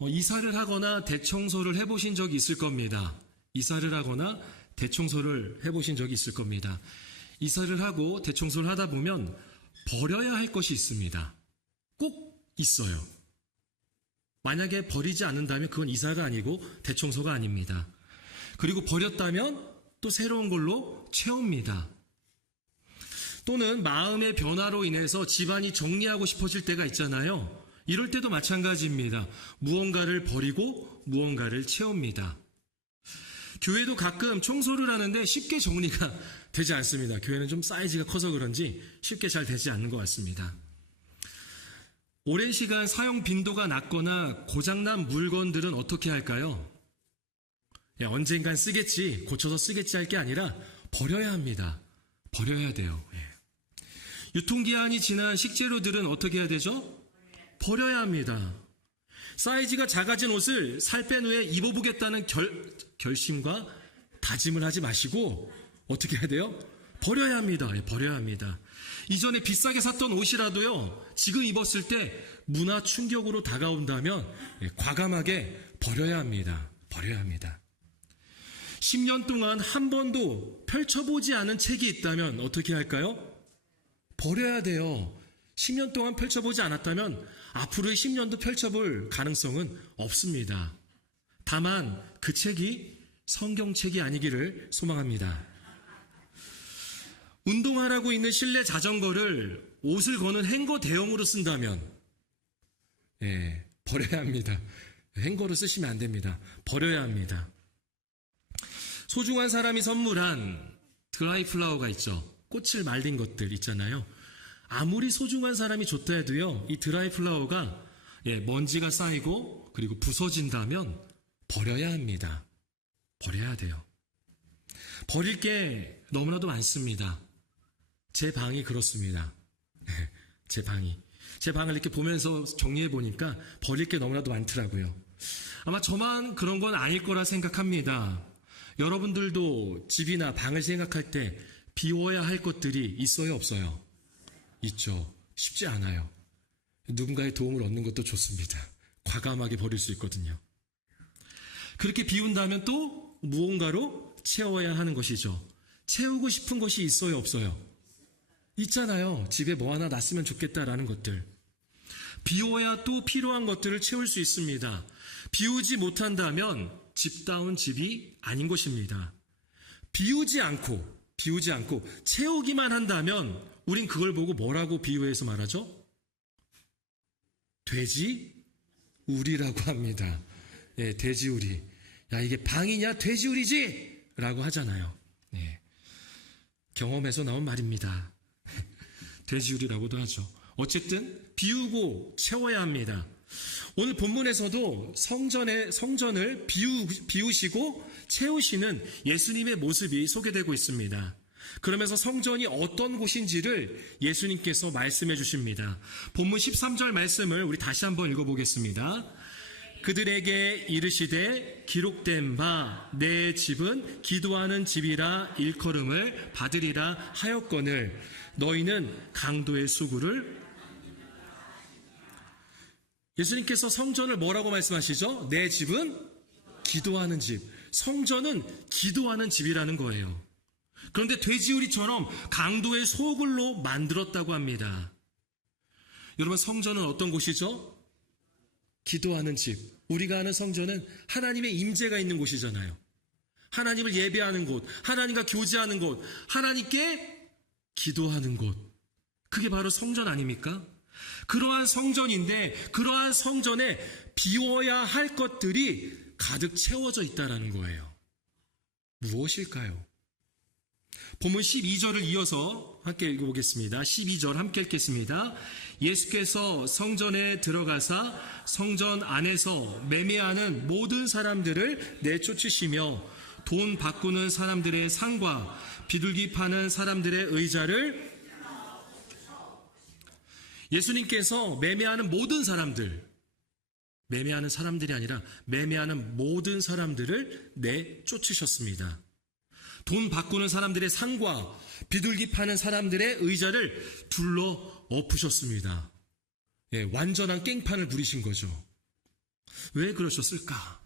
이사를 하거나 대청소를 해보신 적이 있을 겁니다. 이사를 하거나 대청소를 해보신 적이 있을 겁니다. 이사를 하고 대청소를 하다 보면 버려야 할 것이 있습니다. 꼭 있어요. 만약에 버리지 않는다면 그건 이사가 아니고 대청소가 아닙니다. 그리고 버렸다면 또 새로운 걸로 채웁니다. 또는 마음의 변화로 인해서 집안이 정리하고 싶어질 때가 있잖아요. 이럴 때도 마찬가지입니다. 무언가를 버리고 무언가를 채웁니다. 교회도 가끔 청소를 하는데 쉽게 정리가 되지 않습니다. 교회는 좀 사이즈가 커서 그런지 쉽게 잘 되지 않는 것 같습니다. 오랜 시간 사용 빈도가 낮거나 고장난 물건들은 어떻게 할까요? 언젠간 쓰겠지, 고쳐서 쓰겠지 할 게 아니라 버려야 합니다. 버려야 돼요. 유통기한이 지난 식재료들은 어떻게 해야 되죠? 버려야 합니다. 사이즈가 작아진 옷을 살 뺀 후에 입어보겠다는 결심과 다짐을 하지 마시고 어떻게 해야 돼요? 버려야 합니다. 버려야 합니다. 이전에 비싸게 샀던 옷이라도요, 지금 입었을 때 문화 충격으로 다가온다면 과감하게 버려야 합니다. 버려야 합니다. 10년 동안 한 번도 펼쳐보지 않은 책이 있다면 어떻게 할까요? 버려야 돼요. 10년 동안 펼쳐보지 않았다면 앞으로의 10년도 펼쳐볼 가능성은 없습니다. 다만 그 책이 성경책이 아니기를 소망합니다. 운동하라고 있는 실내 자전거를 옷을 거는 행거 대용으로 쓴다면 버려야 합니다. 행거로 쓰시면 안 됩니다. 버려야 합니다. 소중한 사람이 선물한 드라이 플라워가 있죠. 꽃을 말린 것들 있잖아요. 아무리 소중한 사람이 좋다 해도요, 이 드라이 플라워가 먼지가 쌓이고 그리고 부서진다면 버려야 합니다. 버려야 돼요. 버릴 게 너무나도 많습니다. 제 방이 그렇습니다. 제 방을 이렇게 보면서 정리해 보니까 버릴 게 너무나도 많더라고요. 아마 저만 그런 건 아닐 거라 생각합니다. 여러분들도 집이나 방을 생각할 때 비워야 할 것들이 있어요, 없어요? 있죠. 쉽지 않아요. 누군가의 도움을 얻는 것도 좋습니다. 과감하게 버릴 수 있거든요. 그렇게 비운다면 또 무언가로 채워야 하는 것이죠. 채우고 싶은 것이 있어요, 없어요? 있잖아요. 집에 뭐 하나 놨으면 좋겠다라는 것들. 비워야 또 필요한 것들을 채울 수 있습니다. 비우지 못한다면 집다운 집이 아닌 것입니다. 비우지 않고 채우기만 한다면 우린 그걸 보고 뭐라고 비유해서 말하죠? 돼지우리라고 합니다. 돼지우리. 야, 이게 방이냐 돼지우리지? 라고 하잖아요. 경험에서 나온 말입니다. 돼지우리라고도 하죠. 어쨌든 비우고 채워야 합니다. 오늘 본문에서도 성전을 비우시고 채우시는 예수님의 모습이 소개되고 있습니다. 그러면서 성전이 어떤 곳인지를 예수님께서 말씀해 주십니다. 본문 13절 말씀을 우리 다시 한번 읽어보겠습니다. 그들에게 이르시되 기록된 바 내 집은 기도하는 집이라 일컬음을 받으리라 하였거늘 너희는 강도의 수구를. 예수님께서 성전을 뭐라고 말씀하시죠? 내 집은 기도하는 집. 성전은 기도하는 집이라는 거예요. 그런데 돼지우리처럼 강도의 소굴로 만들었다고 합니다. 여러분, 성전은 어떤 곳이죠? 기도하는 집. 우리가 아는 성전은 하나님의 임재가 있는 곳이잖아요. 하나님을 예배하는 곳, 하나님과 교제하는 곳, 하나님께 기도하는 곳. 그게 바로 성전 아닙니까? 그러한 성전인데 그러한 성전에 비워야 할 것들이 가득 채워져 있다는 거예요. 무엇일까요? 본문 12절을 이어서 함께 읽어보겠습니다. 12절 함께 읽겠습니다. 예수께서 성전에 들어가사 성전 안에서 매매하는 모든 사람들을 내쫓으시며 돈 바꾸는 사람들의 상과 비둘기 파는 사람들의 의자를. 예수님께서 매매하는 모든 사람들, 매매하는 사람들이 아니라 매매하는 모든 사람들을 내쫓으셨습니다. 돈 바꾸는 사람들의 상과 비둘기 파는 사람들의 의자를 둘러 엎으셨습니다. 완전한 깽판을 부리신 거죠. 왜 그러셨을까?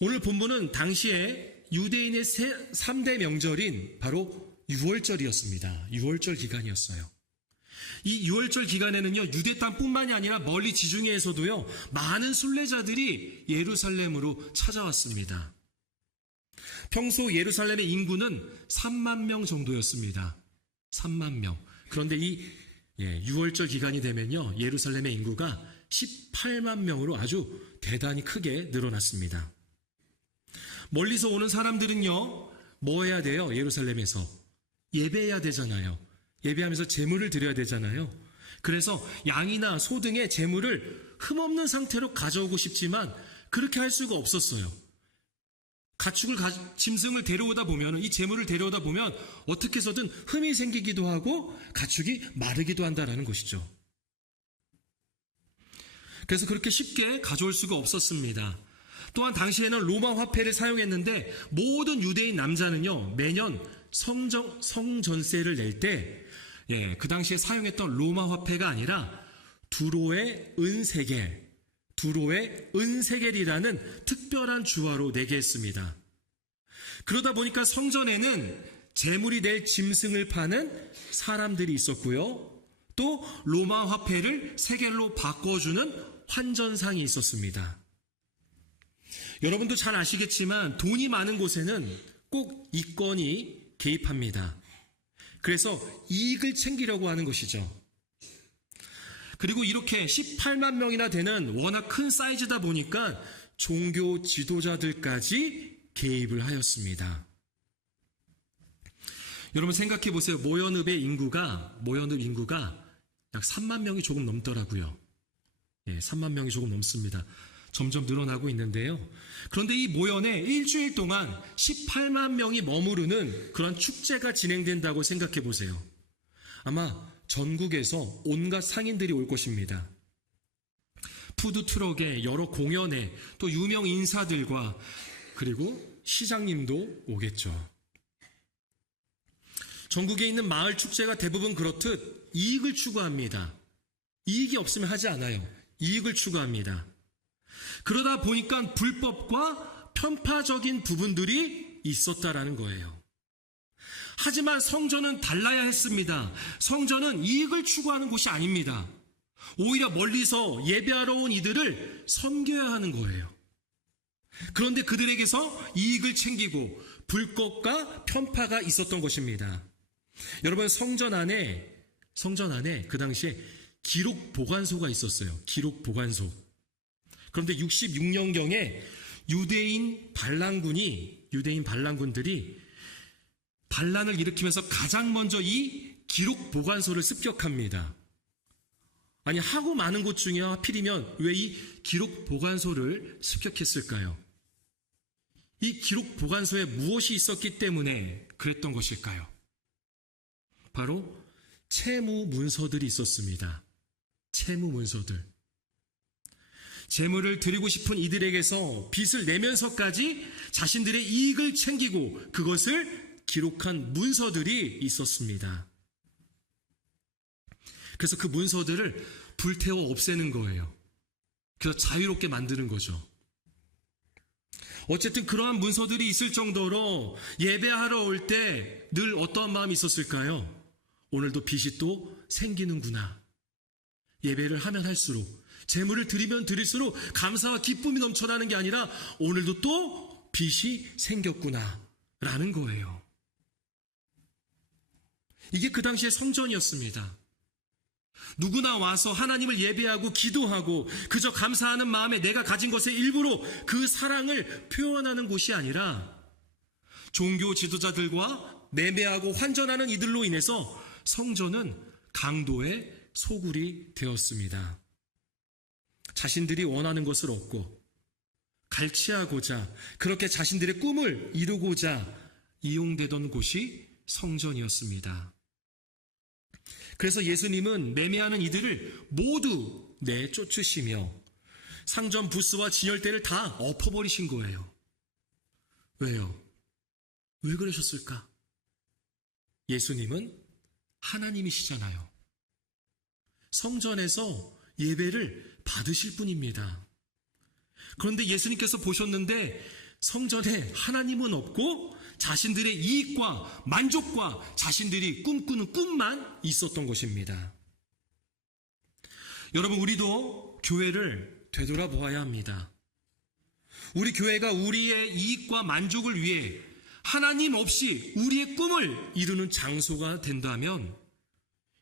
오늘 본문은 당시에 유대인의 3대 명절인 바로 유월절이었습니다. 유월절 기간이었어요. 이 유월절 기간에는요, 유대 땅뿐만이 아니라 멀리 지중해에서도요, 많은 순례자들이 예루살렘으로 찾아왔습니다. 평소 예루살렘의 인구는 3만 명 정도였습니다. 3만 명. 그런데 이 유월절 기간이 되면요, 예루살렘의 인구가 18만 명으로 아주 대단히 크게 늘어났습니다. 멀리서 오는 사람들은요, 뭐 해야 돼요? 예루살렘에서 예배해야 되잖아요. 예배하면서 제물을 드려야 되잖아요. 그래서 양이나 소 등의 제물을 흠없는 상태로 가져오고 싶지만 그렇게 할 수가 없었어요. 짐승을 데려오다 보면, 이 제물을 데려오다 보면 어떻게 해서든 흠이 생기기도 하고 가축이 마르기도 한다라는 것이죠. 그래서 그렇게 쉽게 가져올 수가 없었습니다. 또한 당시에는 로마 화폐를 사용했는데 모든 유대인 남자는요, 매년 성전세를 낼 때 그 당시에 사용했던 로마 화폐가 아니라 두로의 은세겔이라는 특별한 주화로 내게 했습니다. 그러다 보니까 성전에는 제물이 될 짐승을 파는 사람들이 있었고요. 또 로마 화폐를 세겔로 바꿔주는 환전상이 있었습니다. 여러분도 잘 아시겠지만 돈이 많은 곳에는 꼭 이권이 개입합니다. 그래서 이익을 챙기려고 하는 것이죠. 그리고 이렇게 18만 명이나 되는 워낙 큰 사이즈다 보니까 종교 지도자들까지 개입을 하였습니다. 여러분 생각해 보세요. 모연읍 인구가 약 3만 명이 조금 넘더라고요. 3만 명이 조금 넘습니다. 점점 늘어나고 있는데요. 그런데 이 모연에 일주일 동안 18만 명이 머무르는 그런 축제가 진행된다고 생각해 보세요. 아마 전국에서 온갖 상인들이 올 것입니다. 푸드트럭에 여러 공연에 또 유명 인사들과 그리고 시장님도 오겠죠. 전국에 있는 마을 축제가 대부분 그렇듯 이익을 추구합니다. 이익이 없으면 하지 않아요. 이익을 추구합니다. 그러다 보니까 불법과 편파적인 부분들이 있었다라는 거예요. 하지만 성전은 달라야 했습니다. 성전은 이익을 추구하는 곳이 아닙니다. 오히려 멀리서 예배하러 온 이들을 섬겨야 하는 거예요. 그런데 그들에게서 이익을 챙기고 불법과 편파가 있었던 것입니다. 여러분 성전 안에 그 당시에 기록 보관소가 있었어요. 기록 보관소. 그런데 66년경에 유대인 반란군들이 반란을 일으키면서 가장 먼저 이 기록 보관소를 습격합니다. 아니 하고 많은 곳 중에 하필이면 왜 이 기록 보관소를 습격했을까요? 이 기록 보관소에 무엇이 있었기 때문에 그랬던 것일까요? 바로 채무 문서들이 있었습니다. 채무 문서들. 재물을 드리고 싶은 이들에게서 빚을 내면서까지 자신들의 이익을 챙기고 그것을 기록한 문서들이 있었습니다. 그래서 그 문서들을 불태워 없애는 거예요. 그래서 자유롭게 만드는 거죠. 어쨌든 그러한 문서들이 있을 정도로 예배하러 올 때 늘 어떠한 마음이 있었을까요? 오늘도 빚이 또 생기는구나. 예배를 하면 할수록, 재물을 드리면 드릴수록 감사와 기쁨이 넘쳐나는 게 아니라 오늘도 또 빚이 생겼구나 라는 거예요. 이게 그 당시의 성전이었습니다. 누구나 와서 하나님을 예배하고 기도하고 그저 감사하는 마음에 내가 가진 것의 일부로 그 사랑을 표현하는 곳이 아니라 종교 지도자들과 매매하고 환전하는 이들로 인해서 성전은 강도의 소굴이 되었습니다. 자신들이 원하는 것을 얻고 갈취하고자 그렇게 자신들의 꿈을 이루고자 이용되던 곳이 성전이었습니다. 그래서 예수님은 매매하는 이들을 모두 내쫓으시며 상점 부스와 진열대를 다 엎어버리신 거예요. 왜요? 왜 그러셨을까? 예수님은 하나님이시잖아요. 성전에서 예배를 받으실 분입니다. 그런데 예수님께서 보셨는데 성전에 하나님은 없고 자신들의 이익과 만족과 자신들이 꿈꾸는 꿈만 있었던 것입니다. 여러분, 우리도 교회를 되돌아보아야 합니다. 우리 교회가 우리의 이익과 만족을 위해 하나님 없이 우리의 꿈을 이루는 장소가 된다면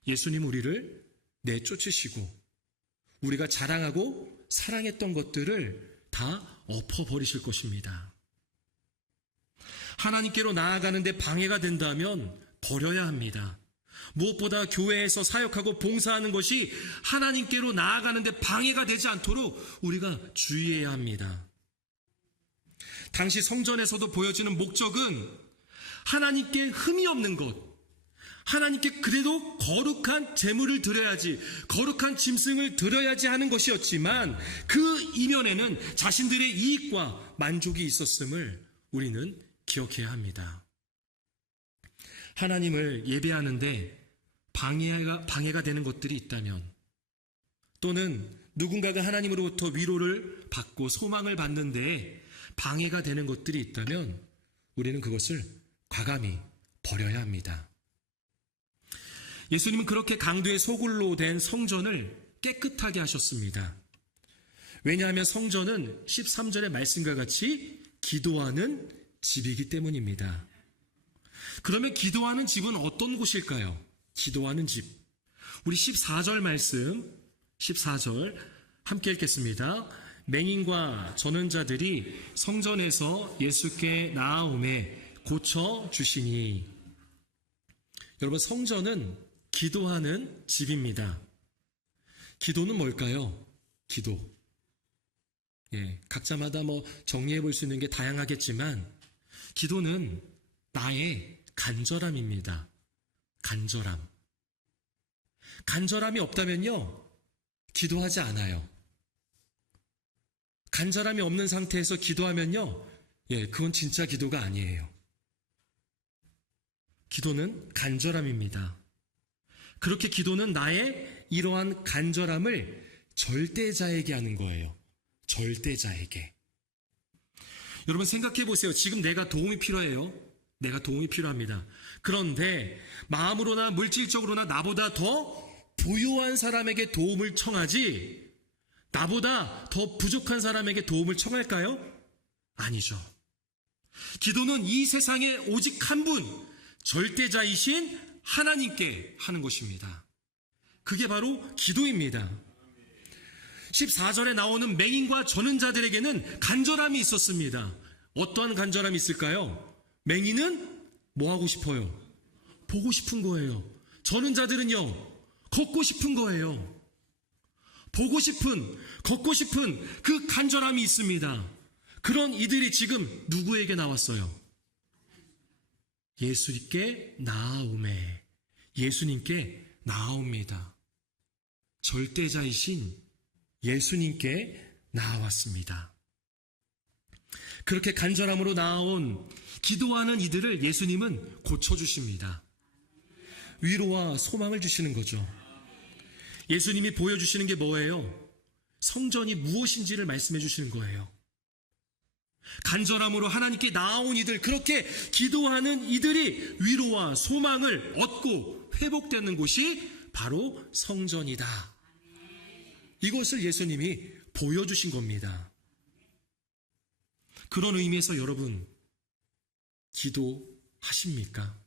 예수님 우리를 내쫓으시고 우리가 자랑하고 사랑했던 것들을 다 엎어버리실 것입니다. 하나님께로 나아가는데 방해가 된다면 버려야 합니다. 무엇보다 교회에서 사역하고 봉사하는 것이 하나님께로 나아가는데 방해가 되지 않도록 우리가 주의해야 합니다. 당시 성전에서도 보여지는 목적은 하나님께 흠이 없는 것, 하나님께 그래도 거룩한 제물을 드려야지, 거룩한 짐승을 드려야지 하는 것이었지만 그 이면에는 자신들의 이익과 만족이 있었음을 우리는 기억해야 합니다. 하나님을 예배하는데 방해가 되는 것들이 있다면, 또는 누군가가 하나님으로부터 위로를 받고 소망을 받는데 방해가 되는 것들이 있다면 우리는 그것을 과감히 버려야 합니다. 예수님은 그렇게 강도의 소굴로 된 성전을 깨끗하게 하셨습니다. 왜냐하면 성전은 13절의 말씀과 같이 기도하는 집이기 때문입니다. 그러면 기도하는 집은 어떤 곳일까요? 기도하는 집. 우리 14절 말씀, 14절 함께 읽겠습니다. 맹인과 저는 자들이 성전에서 예수께 나아오매 고쳐 주시니. 여러분, 성전은 기도하는 집입니다. 기도는 뭘까요? 기도. 각자마다 정리해 볼 수 있는 게 다양하겠지만 기도는 나의 간절함입니다. 간절함. 간절함이 없다면요, 기도하지 않아요. 간절함이 없는 상태에서 기도하면요, 그건 진짜 기도가 아니에요. 기도는 간절함입니다. 그렇게 기도는 나의 이러한 간절함을 절대자에게 하는 거예요. 절대자에게. 여러분, 생각해 보세요. 지금 내가 도움이 필요해요. 내가 도움이 필요합니다. 그런데 마음으로나 물질적으로나 나보다 더 부유한 사람에게 도움을 청하지 나보다 더 부족한 사람에게 도움을 청할까요? 아니죠. 기도는 이 세상에 오직 한 분, 절대자이신 하나님께 하는 것입니다. 그게 바로 기도입니다. 14절에 나오는 맹인과 저는 자들에게는 간절함이 있었습니다. 어떠한 간절함이 있을까요? 맹인은 뭐 하고 싶어요? 보고 싶은 거예요. 저는 자들은요, 걷고 싶은 거예요. 보고 싶은, 걷고 싶은 그 간절함이 있습니다. 그런 이들이 지금 누구에게 나왔어요? 예수님께 나아오매. 예수님께 나아옵니다. 절대자이신 예수님께 나아왔습니다. 그렇게 간절함으로 나아온 기도하는 이들을 예수님은 고쳐주십니다. 위로와 소망을 주시는 거죠. 예수님이 보여주시는 게 뭐예요? 성전이 무엇인지를 말씀해 주시는 거예요. 간절함으로 하나님께 나아온 이들, 그렇게 기도하는 이들이 위로와 소망을 얻고 회복되는 곳이 바로 성전이다. 이것을 예수님이 보여주신 겁니다. 그런 의미에서 여러분, 기도하십니까?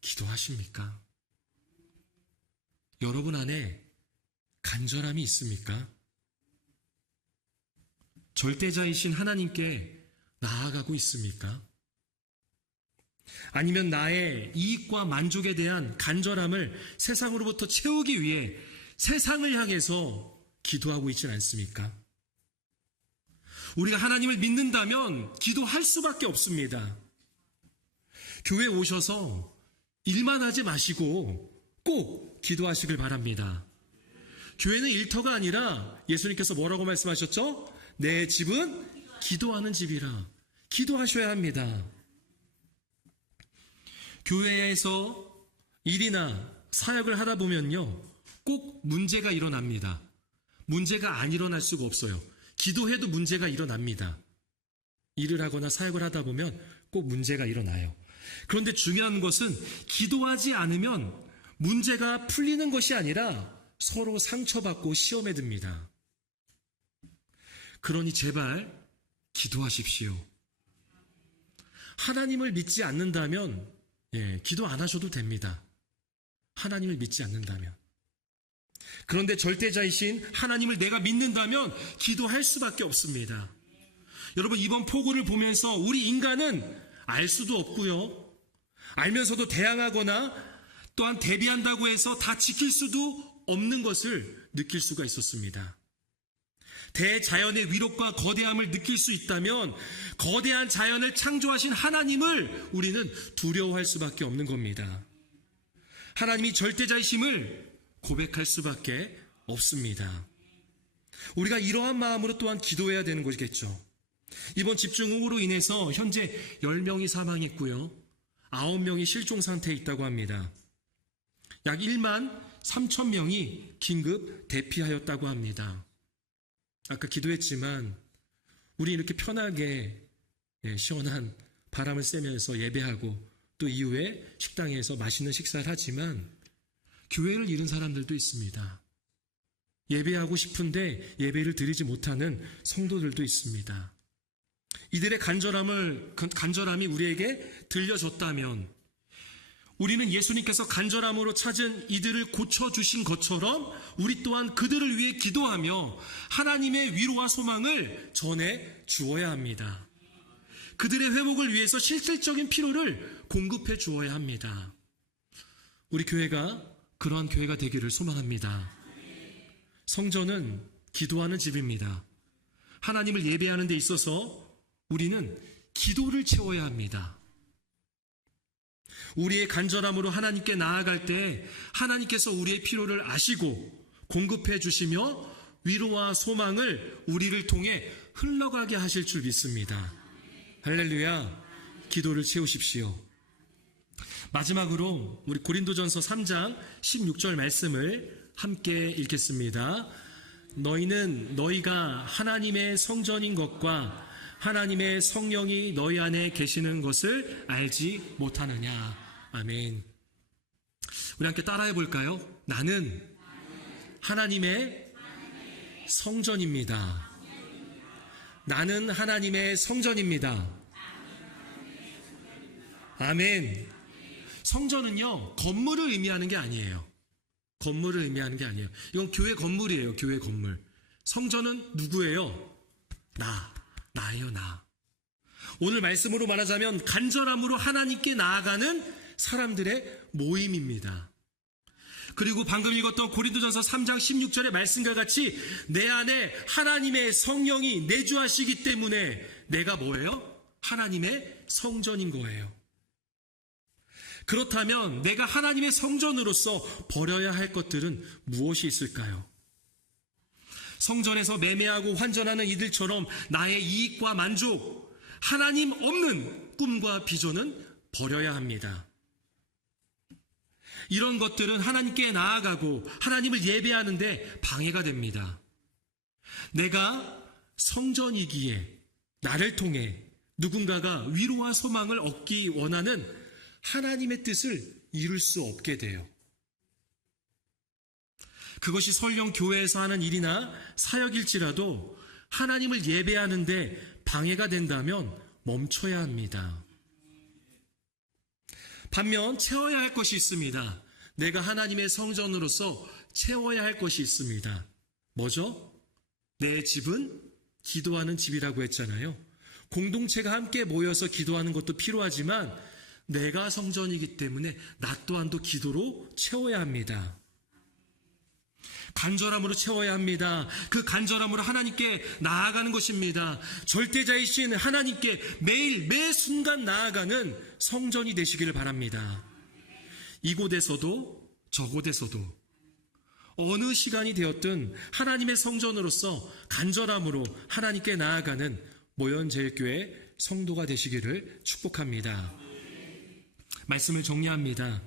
기도하십니까? 여러분 안에 간절함이 있습니까? 절대자이신 하나님께 나아가고 있습니까? 아니면 나의 이익과 만족에 대한 간절함을 세상으로부터 채우기 위해 세상을 향해서 기도하고 있지는 않습니까? 우리가 하나님을 믿는다면 기도할 수밖에 없습니다. 교회에 오셔서 일만 하지 마시고 꼭 기도하시길 바랍니다. 교회는 일터가 아니라 예수님께서 뭐라고 말씀하셨죠? 내 집은 기도하는 집이라. 기도하셔야 합니다. 교회에서 일이나 사역을 하다 보면요, 꼭 문제가 일어납니다. 문제가 안 일어날 수가 없어요. 기도해도 문제가 일어납니다. 일을 하거나 사역을 하다 보면 꼭 문제가 일어나요. 그런데 중요한 것은 기도하지 않으면 문제가 풀리는 것이 아니라 서로 상처받고 시험에 듭니다. 그러니 제발 기도하십시오. 하나님을 믿지 않는다면 기도 안 하셔도 됩니다. 하나님을 믿지 않는다면. 그런데 절대자이신 하나님을 내가 믿는다면 기도할 수밖에 없습니다. 여러분, 이번 폭우를 보면서 우리 인간은 알 수도 없고요. 알면서도 대항하거나 또한 대비한다고 해서 다 지킬 수도 없는 것을 느낄 수가 있었습니다. 대자연의 위력과 거대함을 느낄 수 있다면 거대한 자연을 창조하신 하나님을 우리는 두려워할 수밖에 없는 겁니다. 하나님이 절대자이심을 고백할 수밖에 없습니다. 우리가 이러한 마음으로 또한 기도해야 되는 것이겠죠. 이번 집중호우로 인해서 현재 10명이 사망했고요. 9명이 실종 상태에 있다고 합니다. 약 1만 3천 명이 긴급 대피하였다고 합니다. 아까 기도했지만 우리 이렇게 편하게 시원한 바람을 쐬면서 예배하고 또 이후에 식당에서 맛있는 식사를 하지만 교회를 잃은 사람들도 있습니다. 예배하고 싶은데 예배를 드리지 못하는 성도들도 있습니다. 이들의 간절함이 우리에게 들려졌다면 우리는 예수님께서 간절함으로 찾은 이들을 고쳐주신 것처럼 우리 또한 그들을 위해 기도하며 하나님의 위로와 소망을 전해 주어야 합니다. 그들의 회복을 위해서 실질적인 필요를 공급해 주어야 합니다. 우리 교회가 그러한 교회가 되기를 소망합니다. 성전은 기도하는 집입니다. 하나님을 예배하는 데 있어서 우리는 기도를 채워야 합니다. 우리의 간절함으로 하나님께 나아갈 때 하나님께서 우리의 필요를 아시고 공급해 주시며 위로와 소망을 우리를 통해 흘러가게 하실 줄 믿습니다. 할렐루야. 기도를 채우십시오. 마지막으로 우리 고린도전서 3장 16절 말씀을 함께 읽겠습니다. 너희는 너희가 하나님의 성전인 것과 하나님의 성령이 너희 안에 계시는 것을 알지 못하느냐. 아멘. 우리 함께 따라해 볼까요? 나는 하나님의 성전입니다. 나는 하나님의 성전입니다. 아멘. 성전은요, 건물을 의미하는 게 아니에요. 건물을 의미하는 게 아니에요. 이건 교회 건물이에요. 교회 건물. 성전은 누구예요? 나예요, 나. 오늘 말씀으로 말하자면 간절함으로 하나님께 나아가는 사람들의 모임입니다. 그리고 방금 읽었던 고린도전서 3장 16절의 말씀과 같이 내 안에 하나님의 성령이 내주하시기 때문에 내가 뭐예요? 하나님의 성전인 거예요. 그렇다면 내가 하나님의 성전으로서 버려야 할 것들은 무엇이 있을까요? 성전에서 매매하고 환전하는 이들처럼 나의 이익과 만족, 하나님 없는 꿈과 비전은 버려야 합니다. 이런 것들은 하나님께 나아가고 하나님을 예배하는데 방해가 됩니다. 내가 성전이기에 나를 통해 누군가가 위로와 소망을 얻기 원하는 하나님의 뜻을 이룰 수 없게 돼요. 그것이 설령 교회에서 하는 일이나 사역일지라도 하나님을 예배하는데 방해가 된다면 멈춰야 합니다. 반면 채워야 할 것이 있습니다. 내가 하나님의 성전으로서 채워야 할 것이 있습니다. 뭐죠? 내 집은 기도하는 집이라고 했잖아요. 공동체가 함께 모여서 기도하는 것도 필요하지만 내가 성전이기 때문에 나 또한도 기도로 채워야 합니다. 간절함으로 채워야 합니다. 그 간절함으로 하나님께 나아가는 것입니다. 절대자이신 하나님께 매일 매 순간 나아가는 성전이 되시기를 바랍니다. 이곳에서도 저곳에서도 어느 시간이 되었든 하나님의 성전으로서 간절함으로 하나님께 나아가는 모현제일교회 성도가 되시기를 축복합니다. 말씀을 정리합니다.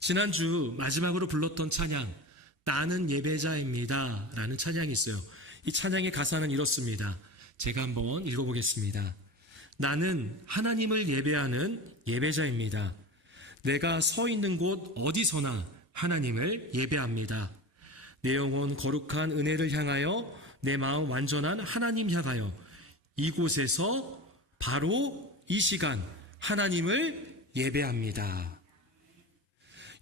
지난주 마지막으로 불렀던 찬양 나는 예배자입니다 라는 찬양이 있어요. 이 찬양의 가사는 이렇습니다. 제가 한번 읽어보겠습니다. 나는 하나님을 예배하는 예배자입니다. 내가 서 있는 곳 어디서나 하나님을 예배합니다. 내 영혼 거룩한 은혜를 향하여, 내 마음 완전한 하나님 향하여, 이곳에서 바로 이 시간 하나님을 예배합니다.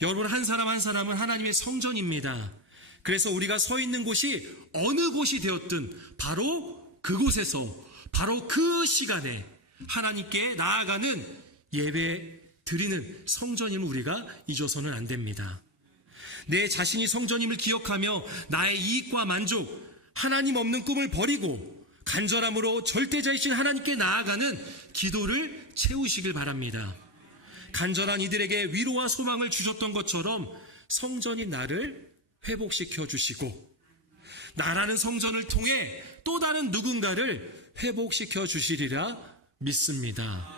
여러분, 한 사람 한 사람은 하나님의 성전입니다. 그래서 우리가 서 있는 곳이 어느 곳이 되었든 바로 그곳에서, 바로 그 시간에 하나님께 나아가는 예배 드리는 성전임을 우리가 잊어서는 안 됩니다. 내 자신이 성전임을 기억하며 나의 이익과 만족, 하나님 없는 꿈을 버리고 간절함으로 절대자이신 하나님께 나아가는 기도를 채우시길 바랍니다. 간절한 이들에게 위로와 소망을 주셨던 것처럼 성전이 나를 회복시켜 주시고, 나라는 성전을 통해 또 다른 누군가를 회복시켜 주시리라 믿습니다.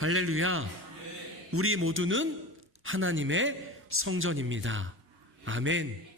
할렐루야. 우리 모두는 하나님의 성전입니다. 아멘.